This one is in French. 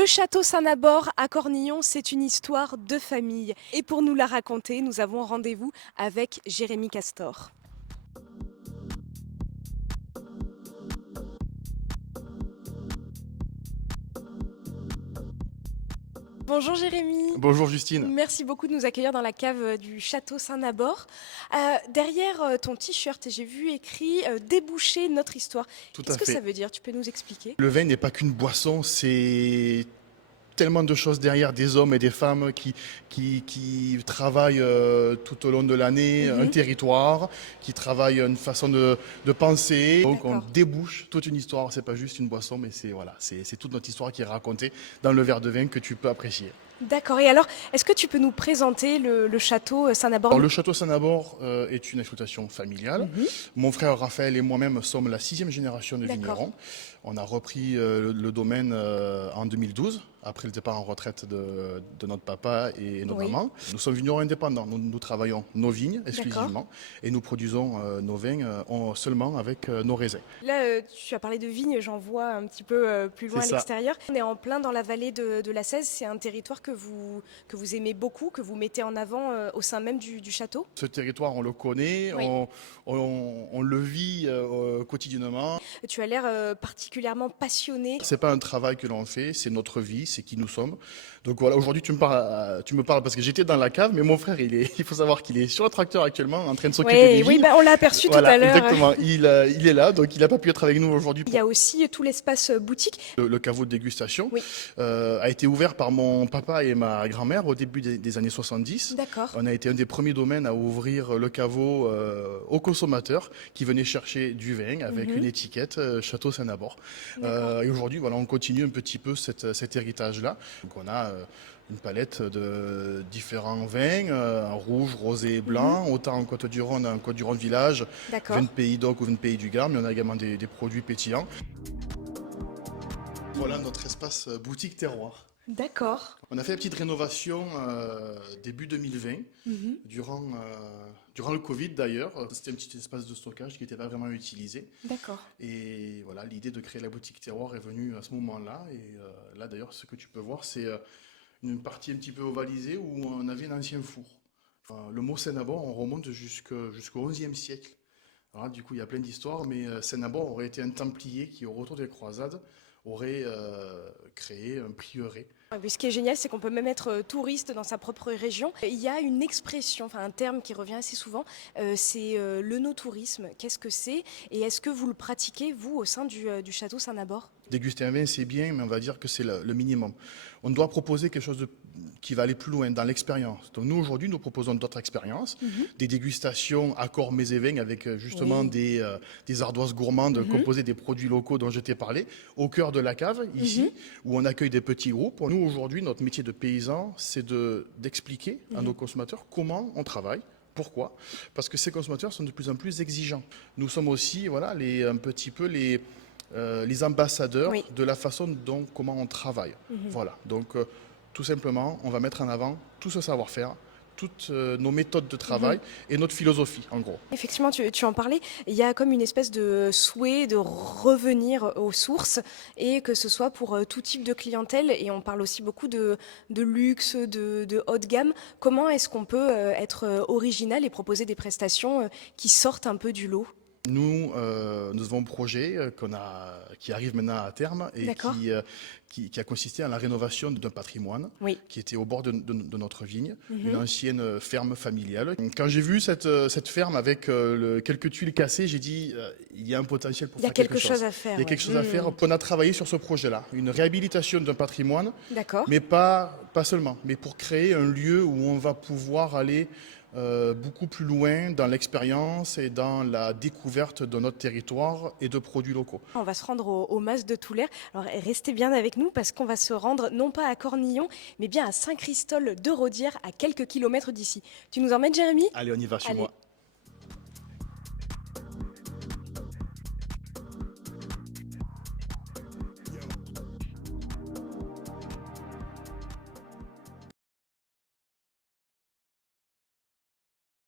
Le château Saint-Nabor à Cornillon, c'est une histoire de famille. Et pour nous la raconter, nous avons rendez-vous avec Jérémy Castor. Bonjour Jérémy. Bonjour Justine. Merci beaucoup de nous accueillir dans la cave du château Saint-Nabor. Derrière ton t-shirt, j'ai vu écrit Déboucher notre histoire. Tout Qu'est-ce à que ça fait. veut dire? Tu peux nous expliquer? Le vin n'est pas qu'une boisson, c'est tellement de choses derrière, des hommes et des femmes qui travaillent tout au long de l'année un Mhm. territoire, qui travaillent une façon de penser. Donc on D'accord. débouche toute une histoire, c'est pas juste une boisson, mais c'est voilà, c'est toute notre histoire qui est racontée dans le verre de vin que tu peux apprécier. D'accord. Et alors, est-ce que tu peux nous présenter le château Saint-Nabor? Alors, le château Saint-Nabor est une exploitation familiale. Mhm. Mon frère Raphaël et moi-même sommes la sixième génération de D'accord. vignerons. On a repris le domaine en 2012, après le départ en retraite de notre papa et notre Oui. maman. Nous sommes vignerons indépendants. Nous travaillons nos vignes D'accord. exclusivement et nous produisons nos vins seulement avec nos raisins. Là, tu as parlé de vignes, j'en vois un petit peu plus C'est loin à ça. l'extérieur. On est en plein dans la vallée de la Cèze. C'est un territoire que vous aimez beaucoup, que vous mettez en avant au sein même du château. Ce territoire, on le connaît, Oui. on le vit quotidiennement. Tu as l'air particulièrement passionné. C'est pas un travail que l'on fait, c'est notre vie, c'est qui nous sommes. Donc voilà, aujourd'hui tu me parles parce que j'étais dans la cave, mais mon frère, il faut savoir qu'il est sur le tracteur actuellement, en train de s'occuper des Oui, oui, vignes. bah, on l'a aperçu tout à Voilà, l'heure. exactement. Il est là, donc il n'a pas pu être avec nous aujourd'hui. Il y a aussi tout l'espace boutique. Le caveau de dégustation Oui, a été ouvert par mon papa et ma grand-mère au début des années 70. d'accord. On a été un des premiers domaines à ouvrir le caveau aux consommateurs qui venaient chercher du vin avec Mhm. une étiquette Château Saint-Nabor. D'accord. Et aujourd'hui, voilà, on continue un petit peu cet héritage-là. Donc on a une palette de différents vins, rouge, rosé et Mhm. blanc, autant en Côte-du-Rhône, en Côte-du-Rhône village, vin D'accord. de Pays d'Oc ou vin de Pays du Gard, mais on a également des produits pétillants. Voilà notre espace boutique terroir. D'accord. On a fait la petite rénovation début 2020, Mhm. durant le Covid d'ailleurs. C'était un petit espace de stockage qui n'était pas vraiment utilisé. D'accord. Et voilà, l'idée de créer la boutique terroir est venue à ce moment-là. Et là d'ailleurs, ce que tu peux voir, c'est une partie un petit peu ovalisée où on avait un ancien four. Enfin, le mot Saint-Nabor, on remonte jusqu'au XIe siècle. Alors, du coup, il y a plein d'histoires, mais Saint-Nabor aurait été un templier qui, au retour des croisades, aurait créé un prieuré. Ouais, mais ce qui est génial, c'est qu'on peut même être touriste dans sa propre région. Il y a une expression, enfin un terme qui revient assez souvent, c'est l'œnotourisme. Qu'est-ce que c'est? Et est-ce que vous le pratiquez, vous, au sein du château Saint-Nabor? Déguster un vin, c'est bien, mais on va dire que c'est le minimum. On doit proposer quelque chose qui va aller plus loin dans l'expérience. Donc nous, aujourd'hui, nous proposons d'autres expériences, Mhm. des dégustations accords mets et vins avec justement Oui. des ardoises gourmandes Mhm. composées des produits locaux dont je t'ai parlé, au cœur de la cave, Mhm. ici, où on accueille des petits groupes. Nous, aujourd'hui, notre métier de paysan, c'est d'expliquer à Mhm. nos consommateurs comment on travaille. Pourquoi? Parce que ces consommateurs sont de plus en plus exigeants. Nous sommes aussi, voilà, un petit peu les ambassadeurs Oui. de la façon dont comment on travaille. Mhm. Voilà. Donc tout simplement, on va mettre en avant tout ce savoir-faire, toutes nos méthodes de Mhm. travail et notre philosophie, en gros. Effectivement, tu en parlais, il y a comme une espèce de souhait de revenir aux sources et que ce soit pour tout type de clientèle. Et on parle aussi beaucoup de luxe, de haut de gamme. Comment est-ce qu'on peut être original et proposer des prestations qui sortent un peu du lot? Nous avons un projet qui arrive maintenant à terme et D'accord? qui a consisté à la rénovation d'un patrimoine Oui. qui était au bord de notre vigne, une Mhm. ancienne ferme familiale. Quand j'ai vu cette ferme avec quelques tuiles cassées, j'ai dit il y a un potentiel pour Il y a faire quelque quelque chose chose. à Il y faire, a ouais. quelque chose à faire. Mhm. On a travaillé sur ce projet-là, une réhabilitation d'un patrimoine, D'accord. mais pas seulement, mais pour créer un lieu où on va pouvoir aller beaucoup plus loin dans l'expérience et dans la découverte de notre territoire et de produits locaux. On va se rendre au Mas de Toulaire. Alors restez bien avec nous parce qu'on va se rendre non pas à Cornillon, mais bien à Saint-Christol de Rodières, à quelques kilomètres d'ici. Tu nous emmènes, Jérémy? Allez, on y va, Allez. suis-moi.